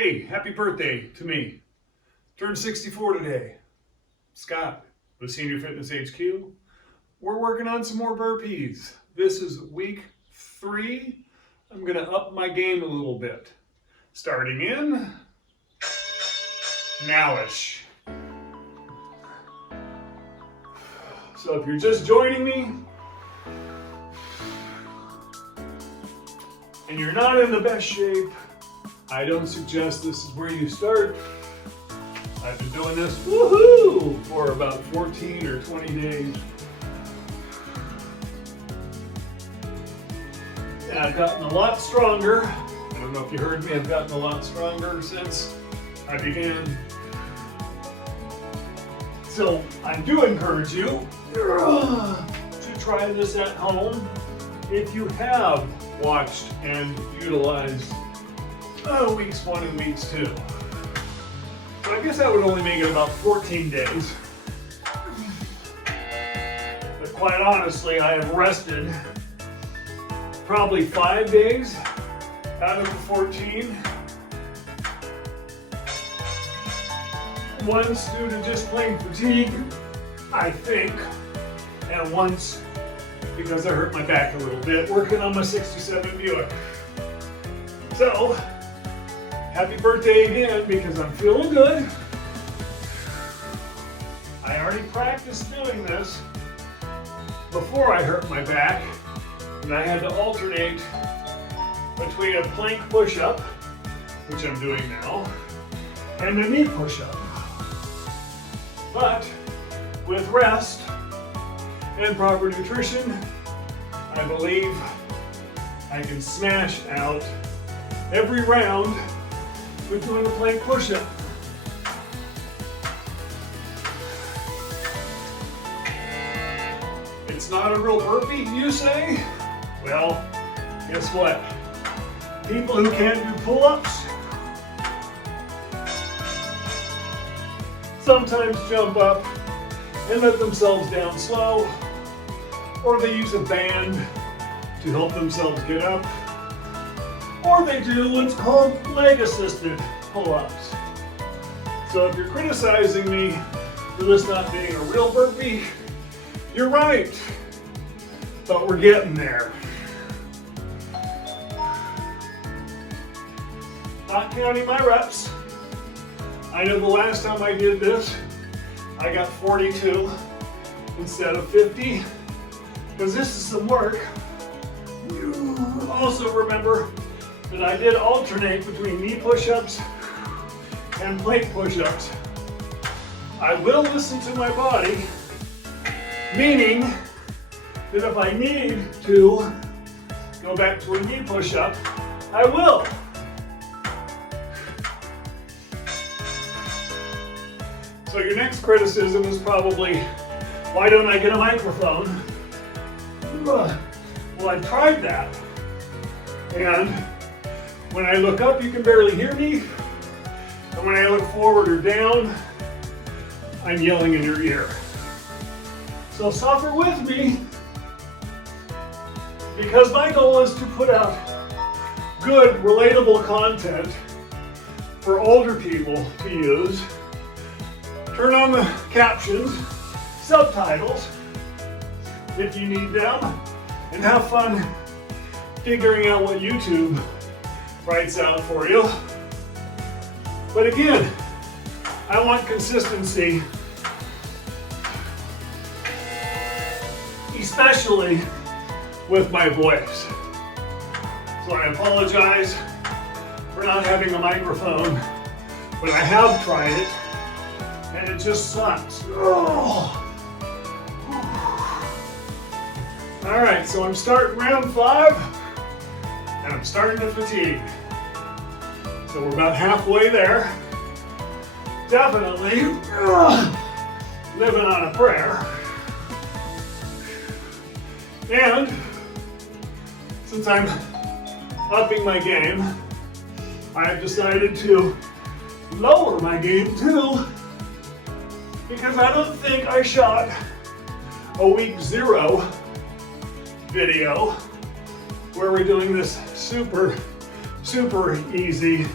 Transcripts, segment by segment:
Hey, happy birthday to me. Turned 64 today. Scott with Senior Fitness HQ. We're working on some more burpees. This is week 3. I'm gonna up my game a little bit. Starting in nowish. So if you're just joining me and you're not in the best shape, I don't suggest this is where you start. I've been doing this, woohoo, for about 14 or 20 days. And I've gotten a lot stronger. I don't know if you heard me, I've gotten a lot stronger since I began. So I do encourage you to try this at home if you have watched and utilized weeks 1 and weeks 2. So I guess that would only make it about 14 days. But quite honestly, I have rested probably 5 days out of the 14. Once due to just plain fatigue, I think, and once because I hurt my back a little bit working on my 67 Buick. So, happy birthday again because I'm feeling good. I already practiced doing this before I hurt my back, and I had to alternate between a plank push-up, which I'm doing now, and a knee push-up. But with rest and proper nutrition, I believe I can smash out every round with doing a plank push-up. It's not a real burpee, you say? Well, guess what? People who can't do pull-ups sometimes jump up and let themselves down slow, or they use a band to help themselves get up, or they do what's called leg-assisted pull-ups. So if you're criticizing me for this not being a real burpee, you're right, but we're getting there. Not counting my reps. I know the last time I did this, I got 42 instead of 50, because this is some work. You also remember that I did alternate between knee push-ups and plank push-ups. I will listen to my body, meaning that if I need to go back to a knee push-up, I will. So your next criticism is probably, why don't I get a microphone? Well, I tried that, and when I look up, you can barely hear me, and when I look forward or down, I'm yelling in your ear. So suffer with me, because my goal is to put out good, relatable content for older people to use. Turn on the captions, subtitles, if you need them, and have fun figuring out what YouTube writes out for you. But again, I want consistency, especially with my voice. So I apologize for not having a microphone, but I have tried it, and it just sucks. Oh. All right, so I'm starting round 5, and I'm starting to fatigue. So we're about halfway there. Definitely living on a prayer. And since I'm upping my game, I've decided to lower my game too, because I don't think I shot a week 0 video where we're doing this super easy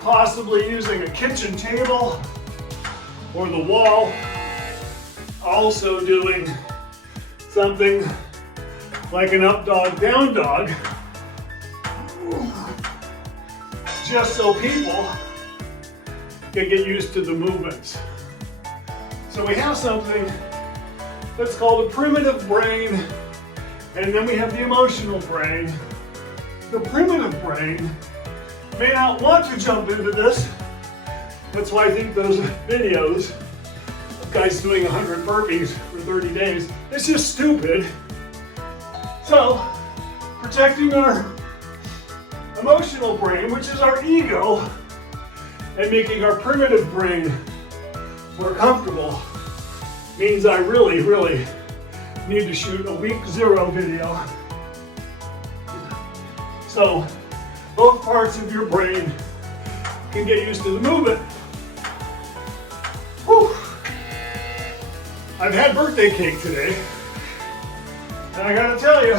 possibly using a kitchen table or the wall. Also doing something like an up dog, down dog, just so people can get used to the movements. So we have something that's called a primitive brain, and then we have the emotional brain. The primitive brain may not want to jump into this. That's why I think those videos of guys doing 100 burpees for 30 days, it's just stupid. So, protecting our emotional brain, which is our ego, and making our primitive brain more comfortable means I really, really need to shoot a week 0 video. So, both parts of your brain can get used to the movement. Whew. I've had birthday cake today, and I gotta tell you,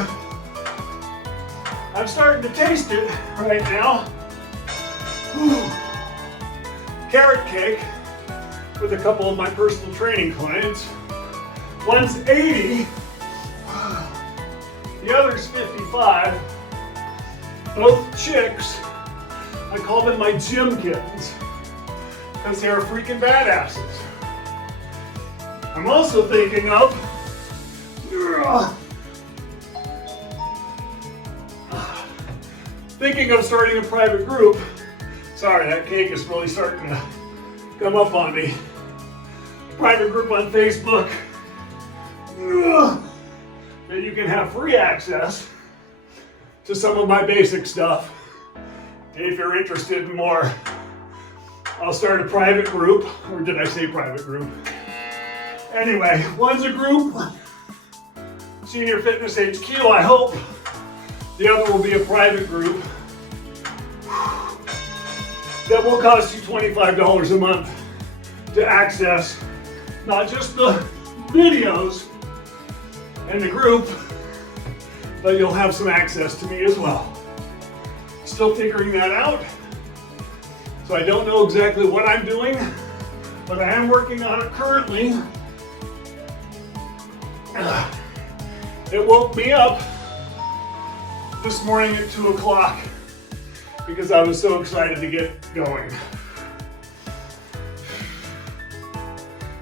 I'm starting to taste it right now. Whew. Carrot cake with a couple of my personal training clients. One's 80, the other's 55. Both chicks, I call them my gym kittens because they are freaking badasses. I'm also thinking of starting a private group. Sorry, that cake is really starting to come up on me. Private group on Facebook that you can have free access to some of my basic stuff. If you're interested in more, I'll start a private group, or did I say private group? Anyway, one's a group, Senior Fitness HQ, I hope. The other will be a private group that will cost you $25 a month to access not just the videos and the group, but you'll have some access to me as well. Still figuring that out. So I don't know exactly what I'm doing, but I am working on it currently. It woke me up this morning at 2 o'clock because I was so excited to get going.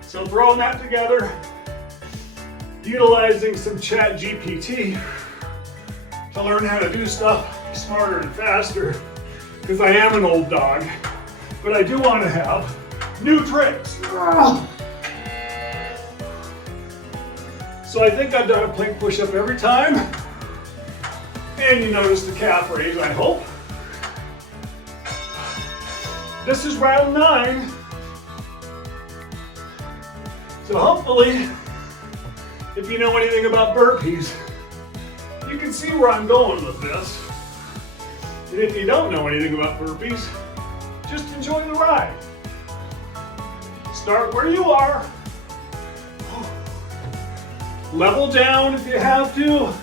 So throwing that together, utilizing some Chat GPT to learn how to do stuff smarter and faster, because I am an old dog, but I do want to have new tricks. So I think I've done a plank push-up every time, and you notice the calf raise, I hope. This is round 9, so hopefully, if you know anything about burpees, you can see where I'm going with this. And if you don't know anything about burpees, just enjoy the ride. Start where you are. Level down if you have to.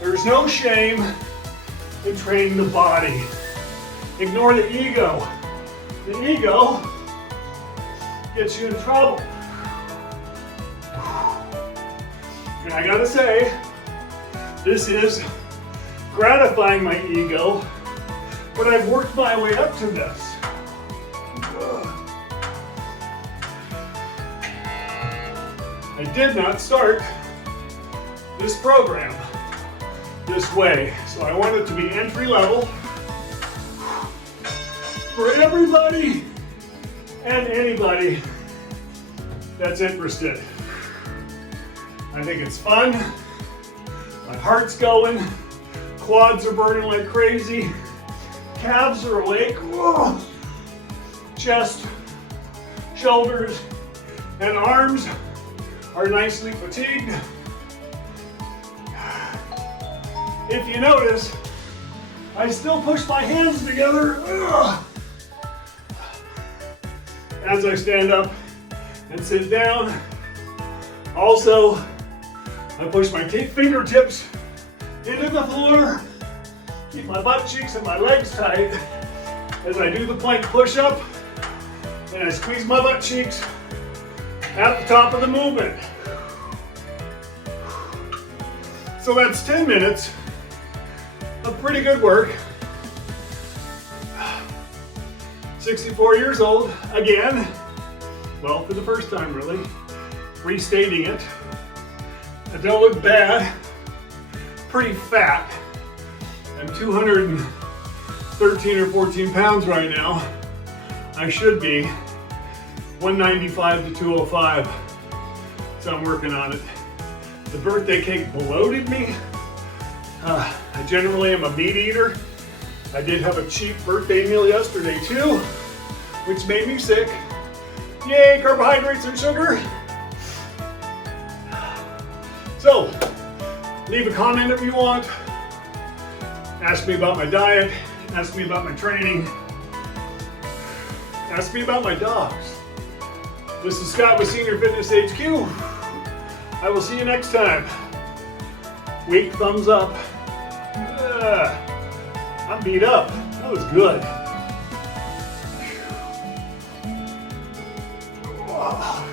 There's no shame in training the body. Ignore the ego. The ego gets you in trouble. And I gotta say, this is gratifying my ego, but I've worked my way up to this. I did not start this program this way, so I want it to be entry level for everybody and anybody that's interested. I think it's fun. My heart's going. Quads are burning like crazy. Calves are awake. Whoa. Chest, shoulders, and arms are nicely fatigued. If you notice, I still push my hands together as I stand up and sit down. Also, I push my fingertips into the floor, keep my butt cheeks and my legs tight, as I do the plank push-up, and I squeeze my butt cheeks at the top of the movement. So that's 10 minutes of pretty good work. 64 years old, again. Well, for the first time really. Restating it. I don't look bad. Pretty fat. I'm 213 or 14 pounds right now. I should be 195 to 205. So I'm working on it. The birthday cake bloated me. I generally am a meat eater. I did have a cheap birthday meal yesterday too, which made me sick. Yay, carbohydrates and sugar. So, leave a comment if you want. Ask me about my diet. Ask me about my training. Ask me about my dogs. This is Scott with Senior Fitness HQ. I will see you next time. Weak thumbs up. I'm beat up. That was good. Wow.